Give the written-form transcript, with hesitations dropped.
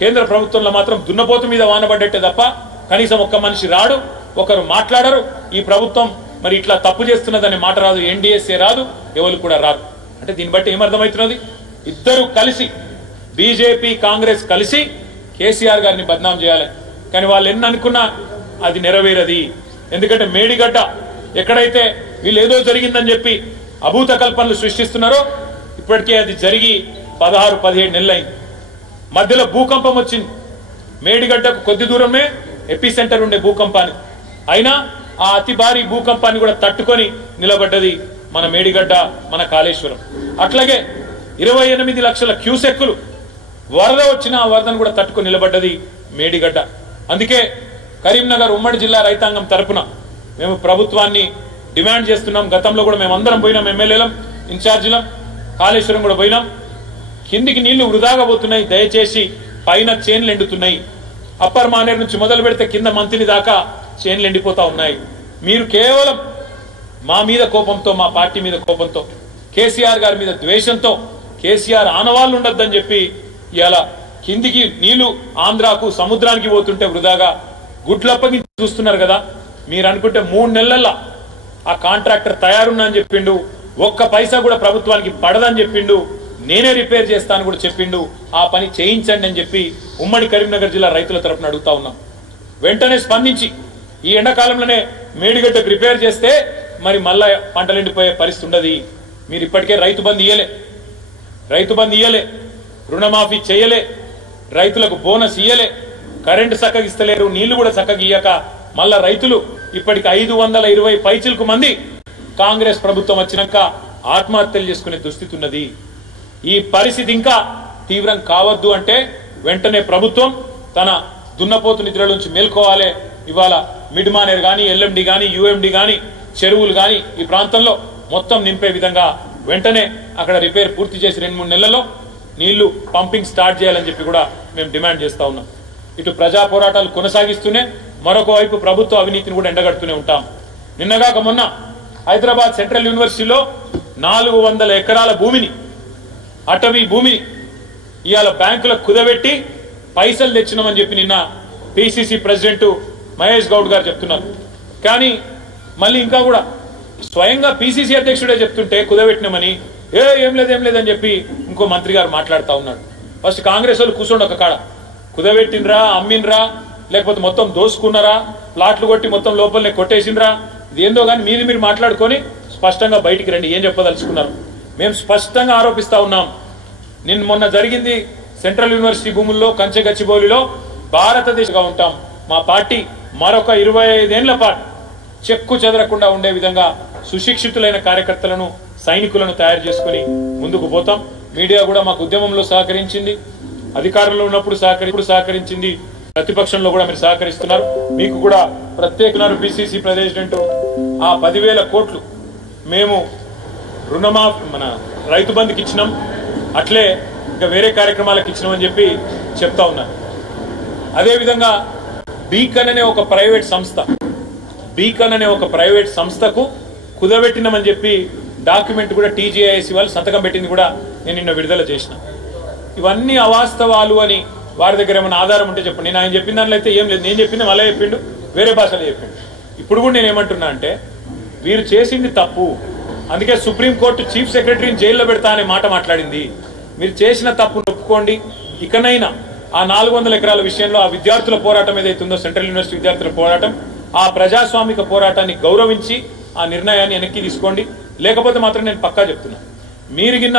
కేంద్ర ప్రభుత్వంలో మాత్రం దున్నపోతు మీద వానబడ్డట్టే తప్ప కనీసం ఒక్క మనిషి రాడు, ఒకరు మాట్లాడరు. ఈ ప్రభుత్వం మరి ఇట్లా తప్పు చేస్తున్నదనే మాట రాదు, ఎన్డీఎస్ఏ రాదు, ఎవరు కూడా రారు. అంటే దీన్ని బట్టి ఏమర్థమవుతున్నది? ఇద్దరు కలిసి బీజేపీ కాంగ్రెస్ కలిసి కేసీఆర్ గారిని బద్నాం చేయాలి. కానీ వాళ్ళు ఎన్ని అనుకున్నా అది నెరవేరది. ఎందుకంటే మేడిగడ్డ ఎక్కడైతే వీళ్ళు ఏదో జరిగిందని చెప్పి అభూత కల్పనలు సృష్టిస్తున్నారో ఇప్పటికే అది జరిగి 16-17 నెలలైంది. మధ్యలో భూకంపం వచ్చింది. మేడిగడ్డకు కొద్ది దూరమే ఎపి సెంటర్ ఉండే భూకంపానికి. అయినా ఆ అతి భారీ భూకంపాన్ని కూడా తట్టుకొని నిలబడ్డది మన మేడిగడ్డ, మన కాళేశ్వరం. అట్లాగే 28 లక్షల క్యూసెక్కులు వరద వచ్చిన ఆ వరదను కూడా తట్టుకొని నిలబడ్డది మేడిగడ్డ. అందుకే కరీంనగర్ ఉమ్మడి జిల్లా రైతాంగం తరపున మేము ప్రభుత్వాన్ని డిమాండ్ చేస్తున్నాం. గతంలో కూడా మేము అందరం పోయినాం, ఎమ్మెల్యేలం, ఇన్ఛార్జీలం, కాళేశ్వరం కూడా పోయినాం. కిందికి నీళ్లు వృధాగా పోతున్నాయి, దయచేసి పైన చేన్లు ఎండుతున్నాయి. అప్పర్ మానేరు నుంచి మొదలు పెడితే కింద మంత్రిని దాకా చేన్లు ఎండిపోతా ఉన్నాయి. మీరు కేవలం మా మీద కోపంతో, మా పార్టీ మీద కోపంతో, కేసీఆర్ గారి మీద ద్వేషంతో, కేసీఆర్ ఆనవాళ్ళు ఉండొద్దని చెప్పి ఇలా కిందికి నీళ్లు ఆంధ్రాకు సముద్రానికి పోతుంటే వృధాగా గుడ్లప్పగి చూస్తున్నారు కదా. మీరు అనుకుంటే 3 నెలల్లో ఆ కాంట్రాక్టర్ తయారున్నా అని చెప్పిండు, ఒక్క పైసా కూడా ప్రభుత్వానికి పడదని చెప్పిండు, నేనే రిపేర్ చేస్తాను కూడా చెప్పిండు. ఆ పని చేయించండి అని చెప్పి ఉమ్మడి కరీంనగర్ జిల్లా రైతుల తరపున అడుగుతా ఉన్నాం. వెంటనే స్పందించి ఈ ఎండాకాలంలోనే మేడిగడ్డకు రిపేర్ చేస్తే మరి మళ్ళా పంటలు ఎండిపోయే పరిస్థితి ఉండదు. మీరు ఇప్పటికే రైతు బంధు ఇయ్యలే, రుణమాఫీ చేయలే, రైతులకు బోనస్ ఇయ్యలే, కరెంటు చక్కగా ఇస్తలేరు, నీళ్లు కూడా చక్కగా ఇయ్యక మళ్ళా రైతులు ఇప్పటికి 520 పైచిలకు మంది కాంగ్రెస్ ప్రభుత్వం వచ్చినాక ఆత్మహత్యలు చేసుకునే దుస్థితి ఉన్నది. ఈ పరిస్థితి ఇంకా తీవ్రం కావద్దు అంటే వెంటనే ప్రభుత్వం తన దున్నపోతు నిద్ర నుంచి మేల్కోవాలి. ఇవాళ మిడ్ మానేర్ గాని, ఎల్ఎండి గాని, యుఎండి గాని, చెరువులు గాని ఈ ప్రాంతంలో మొత్తం నింపే విధంగా వెంటనే అక్కడ రిపేర్ పూర్తి చేసి 2-3 నెలల్లో నీళ్లు పంపింగ్ స్టార్ట్ చేయాలని చెప్పి కూడా మేము డిమాండ్ చేస్తా ఉన్నాం. ఇటు ప్రజా పోరాటాలు కొనసాగిస్తూనే మరొక వైపు ప్రభుత్వ అవినీతిని కూడా ఎండగడుతూనే ఉంటాం. నిన్నగాక మొన్న హైదరాబాద్ సెంట్రల్ యూనివర్సిటీలో 400 ఎకరాల భూమిని, అటవీ భూమిని ఇవాళ బ్యాంకులకు కుదబెట్టి పైసలు తెచ్చినామని చెప్పి నిన్న పిసిసి ప్రెసిడెంట్ మహేష్ గౌడ్ గారు చెప్తున్నారు. కానీ మళ్ళీ ఇంకా కూడా స్వయంగా పిసిసి అధ్యక్షుడే చెప్తుంటే కుదబెట్టినామని ఏం లేదని చెప్పి ఇంకో మంత్రి గారు మాట్లాడుతూ ఉన్నాడు. ఫస్ట్ కాంగ్రెస్ వాళ్ళు కూర్చోండి ఒక కాడ, కుదబెట్టినరా, అమ్మినరా, లేకపోతే మొత్తం దోసుకున్నారా, ప్లాట్లు కొట్టి మొత్తం లోపలనే కొట్టేసినరా, ఇది ఏందో కానీ మీరు మాట్లాడుకొని స్పష్టంగా బయటికి రండి, ఏం చెప్పదలుచుకున్నారు. మేము స్పష్టంగా ఆరోపిస్తా ఉన్నాం. మొన్న జరిగింది సెంట్రల్ యూనివర్సిటీ భూముల్లో కంచె గచ్చిబౌలిలో భారతదేశంగా ఉంటాం. మా పార్టీ మరొక 25 ఏళ్ల పాటు చెక్కు చెదరకుండా ఉండే విధంగా సుశిక్షితులైన కార్యకర్తలను, సైనికులను తయారు చేసుకుని ముందుకు పోతాం. మీడియా కూడా మాకు ఉద్యమంలో సహకరించింది, అధికారంలో ఉన్నప్పుడు సహకరించింది, ప్రతిపక్షంలో కూడా మీరు సహకరిస్తున్నారు. మీకు కూడా ప్రత్యేక పిసిసి ప్రెసిడెంట్ ఆ 10,000 కోట్లు మేము రుణమాఫీ మన రైతు బంధుకి ఇచ్చినాం, అట్లే ఇంకా వేరే కార్యక్రమాలకు ఇచ్చినామని చెప్పి చెప్తా ఉన్నారు. అదేవిధంగా బీకన్ అనే ఒక ప్రైవేట్ సంస్థకు కుదబెట్టినామని చెప్పి డాక్యుమెంట్ కూడా టీజీఐఎస్ వాళ్ళు సంతకం పెట్టింది కూడా నేను నిన్న విడుదల చేసిన. ఇవన్నీ అవాస్తవాలు అని వారి దగ్గర ఏమైనా ఆధారం ఉంటే చెప్పండి. నేను ఆయన చెప్పిన దాంట్లో అయితే ఏం లేదు, నేను చెప్పింది మళ్ళీ చెప్పిండు, వేరే భాషలో చెప్పిండు. ఇప్పుడు కూడా నేను ఏమంటున్నా అంటే వీరు చేసింది తప్పు, అందుకే సుప్రీంకోర్టు చీఫ్ సెక్రటరీని జైల్లో పెడతా అనే మాట మాట్లాడింది. మీరు చేసిన తప్పు ఒప్పుకోండి. ఇకనైనా ఆ 400 ఎకరాల విషయంలో ఆ విద్యార్థుల పోరాటం ఏదైతుందో, సెంట్రల్ యూనివర్సిటీ విద్యార్థుల పోరాటం, ఆ ప్రజాస్వామిక పోరాటాన్ని గౌరవించి ఆ నిర్ణయాన్ని వెనక్కి తీసుకోండి. లేకపోతే మాత్రం నేను పక్కా చెప్తున్నా, మీరు గిన్న